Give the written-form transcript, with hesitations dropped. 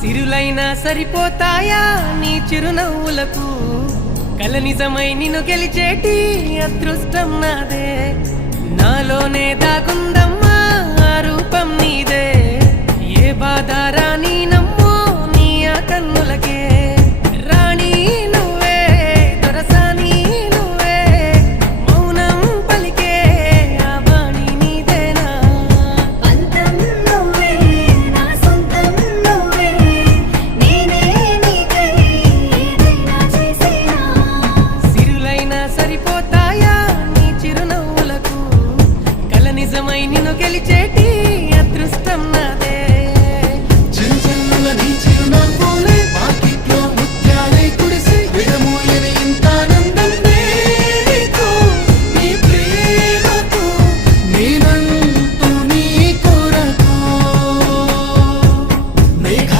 సిరులైనా సరిపోతాయా నీ చిరునవ్వులకు కల నిజమై నిన్ను గెలిచేటి అదృష్టం నాదే నాలోనే దాగుందమ్మా ఆ రూపం నీదే ఏ బాధ రాని